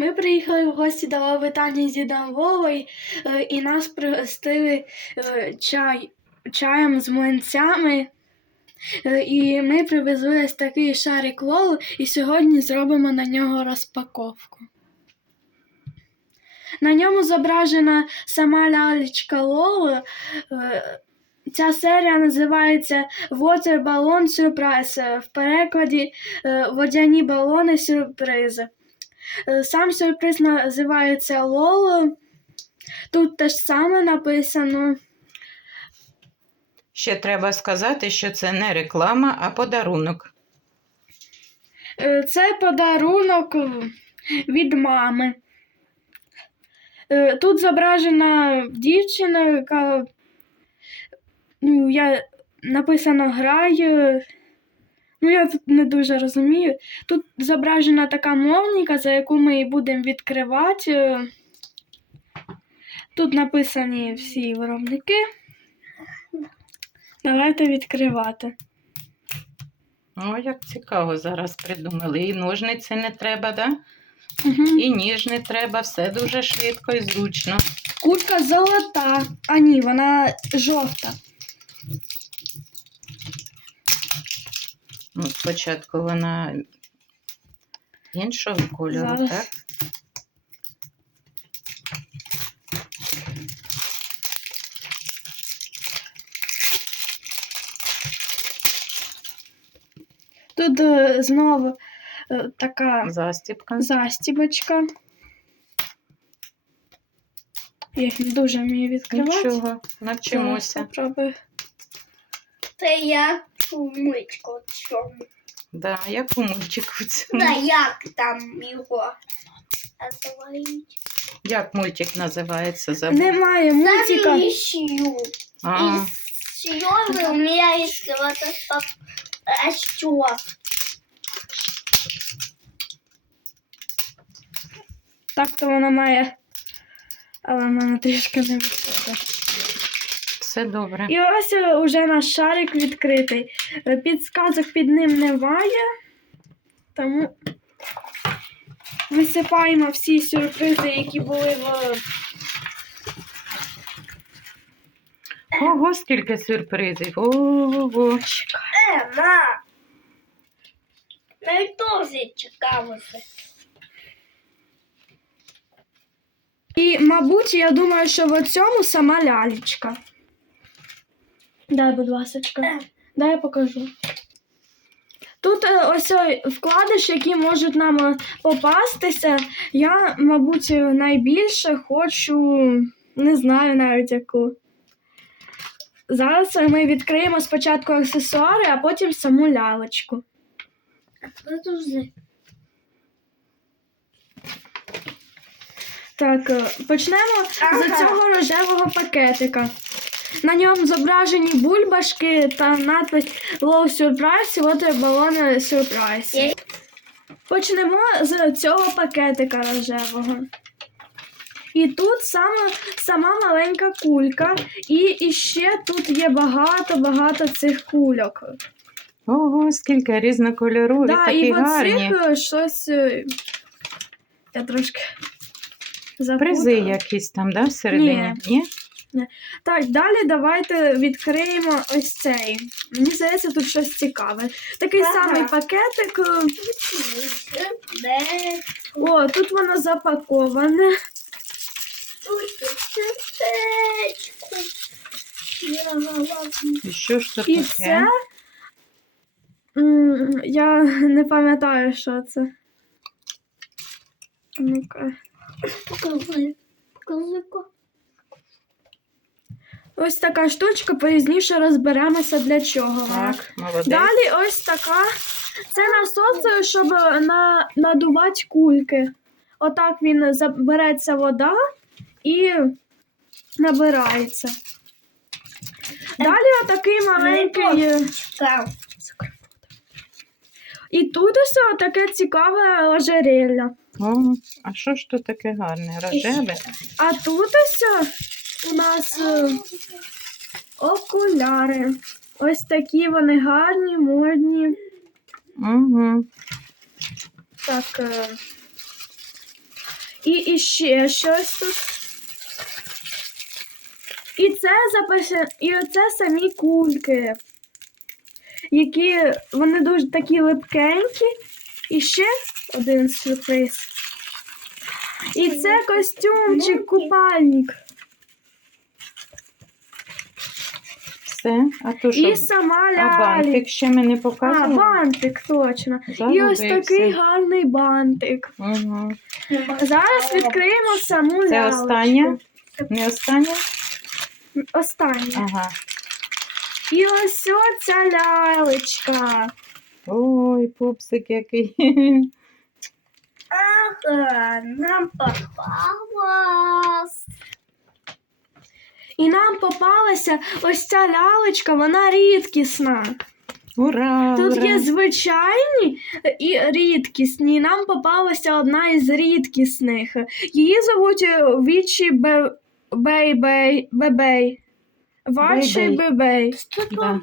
Ми приїхали в гості до Лови Тані з дідом Вовою, е, і нас пригостили е, чай, чаєм з млинцями. Е, І ми привезли ось такий шарик Лолу, і сьогодні зробимо на нього розпаковку. На ньому зображена сама лялечка Лола. Е, Ця серія називається Water Balloon Surprise. В перекладі Водяні балони сюрпризи. Е, Сам сюрприз називається Лоло. Тут те ж саме написано. Ще треба сказати, що це не реклама, а подарунок. Е, Це подарунок від мами. Е, Тут зображена дівчина, яка ну, я, написано грає. Ну, я тут не дуже розумію. Тут зображена така мовніка, за яку ми і будемо відкривати. Тут написані всі виробники. Давайте відкривати. О, як цікаво зараз придумали. І ножниці не треба, да? Угу. і ніж не треба, все дуже швидко і зручно. Куртка золота. А ні, вона жовта. Ну, спочатку вона іншого кольору, Зараз. так? Тут е, знову е, така Застіпка. застібочка. Я їх не дуже вмію відкривати. Нічого, навчимося. Це як сумичка цьому. Да, як у мультику цьому. Да як там його називають? Як мультик називається? Забув. Немає мультика. Завищу. А, Из Сережи у меня есть вот этот расчет. Так то вона має. Але в мене трішки не вистачає. Все добре. І ось е, уже наш шарик відкритий. Е, Підсказок під ним немає, тому висипаємо всі сюрпризи, які були в. Ого, скільки сюрпризів. Ого. Е, ма. Навіть теж цікавився. І, мабуть, я думаю, що в цьому сама лялечка. Дай, будь ласочка. Дай я покажу. Тут е, ось вкладиш, які можуть нам е, попастися. Я, мабуть, найбільше хочу, не знаю навіть яку. Зараз ми відкриємо спочатку аксесуари, а потім саму лялечку. Подожди. Так, е, почнемо з цього рожевого пакетика. На ньому зображені бульбашки та надпис Low Surprise, Water Balloon Surprise. Почнемо з цього пакетика рожевого. І тут саме, сама маленька кулька, і, і ще тут є багато-багато цих кульок. Ого, скільки різнокольорові, Да, такі і гарні. оцих е, щось. е, Я трошки запутала. Призи якісь там, да, всередині? Ні. Ні? Так, далі давайте відкриємо ось цей. Мені здається, тут щось цікаве. Такий Ага. самий пакетик. е, О, тут воно запаковане. Тут сердечко. І що ж тут І це. Я не пам'ятаю, що це. Ну-ка. Покажи. Покажи-ка. Ось така штучка, пізніше розберемося для чого. вона. Так, молодець. Далі ось така. Це насос, щоб на, надувати кульки. Отак він забереться вода і набирається. Далі отакий маленький. е, І тут ось таке цікаве ожерелля. О, а що ж тут таке гарне? Рожеве? А тут ось у нас е, окуляри. Ось такі вони гарні, модні. Угу. Так. е, І іще щось тут. І це запише, і оце самі кульки, які вони дуже такі липкенькі. І ще один сюрприз. І це костюмчик, купальник. Все. А то що? І сама А бантик ще ми не А, бантик, точно. І ось такий гарний бантик. Угу. Зараз відкриємо саму Це лялечку. остання? Не остання? Остання. Ага. І ось ця лялечка. Ой, пупсик який. Ага, нам попалось. І нам попалася ось ця лялечка, вона рідкісна. Ура! Тут ура. є звичайні і рідкісні. І Нам попалася одна із рідкісних. Її зовуть е, Вічі Бе- Бейбей. Бебей. Ваші бебей. Да.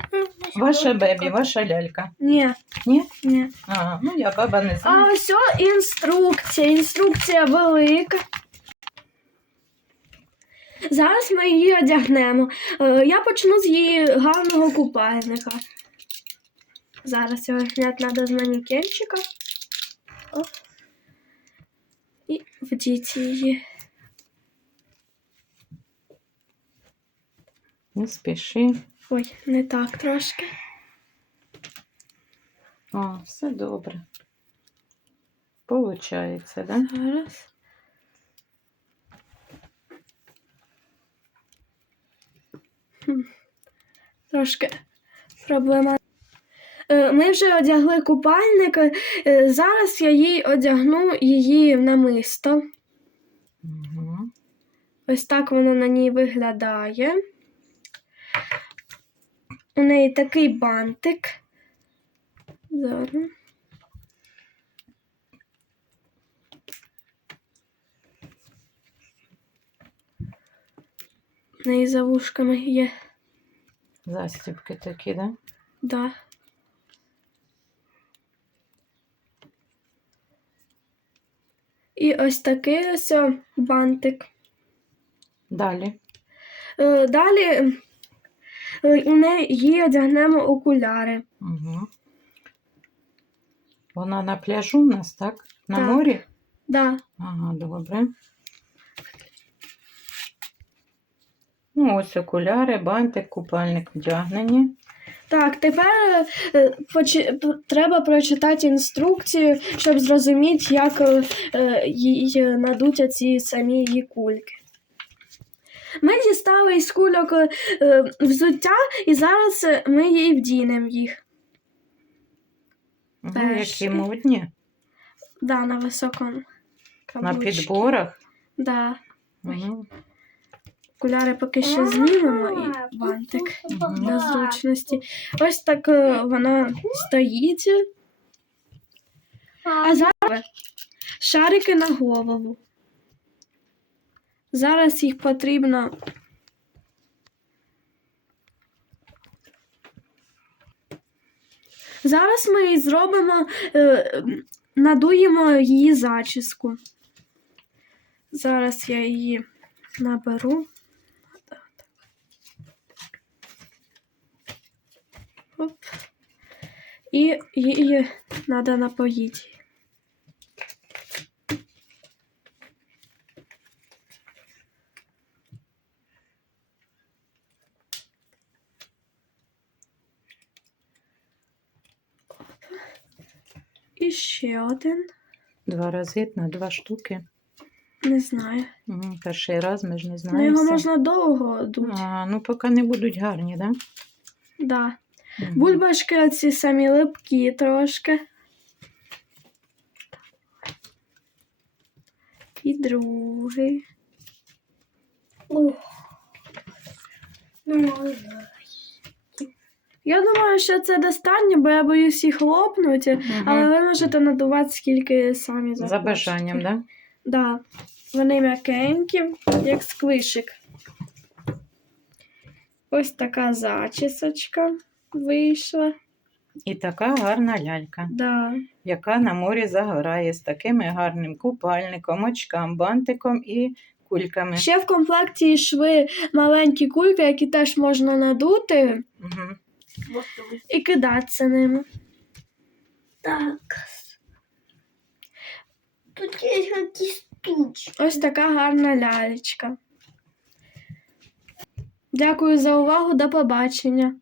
Ваша бебі, ваша лялька. Ні. Ні? Ні. А, ну я баба не А ось інструкція. Інструкція велика. Зараз ми її одягнемо. Е, Я почну з її гарного купальника. Зараз його зняти треба з манекенчика. Оп. І вдіть її. Не спіши. Ой, не так трошки. О, все добре. Получається, да? Зараз. Трошки проблема. Е, Ми вже одягли купальник. е, Зараз я їй одягну її намисто. Угу. Ось так воно на ній виглядає. У неї такий бантик. Зараз. Неї за вушками є. Застібки такі, да? Да. І ось такий ось бантик. Далі. Е, Далі е, у неї їй одягнемо окуляри. Угу. Вона на пляжу у нас, так? На Так. морі? Да. Ага, добре. Ну, ось окуляри, бантик, купальник вдягнені. Так, тепер е, почи- п- треба прочитати інструкцію, щоб зрозуміти, як е, е, їй надуть ці самі її кульки. Ми дістали із кульок е, взуття, і зараз е, ми їй вдінемо їх. Перші. які модні. Да, на високому На каблучці. підборах. Да. Угу. Окуляри поки що знімемо і бантик для зручності. Ось так е, вона стоїть. А зараз шарики на голову. Зараз їх потрібно. Зараз ми зробимо, е, надуємо її зачіску. Зараз я її наберу. Оп. І її треба напоїти. І ще один. Два рази на два штуки. Не знаю. Перший раз ми ж не Ну, знаємо. його все. можна довго дуть. А, ну, поки не будуть гарні, так? Да. Да? Бульбашки оці самі липкі трошки. І другий. Ну, Я думаю, що це достатньо, бо я боюсь їх лопнути, Мгм. але ви можете надувати скільки самі За бажанням, так? Да? Да. Вони м'якенькі, як сквишик. Ось така зачісочка вийшла. І така гарна лялька, Да. яка на морі загорає з таким гарним купальником, очкам, бантиком і кульками. Ще в комплекті йшли маленькі кульки, які теж можна надути Угу. І кидатися ними. Так. Тут є якісь штучки. Ось така гарна лялечка. Дякую за увагу, до побачення.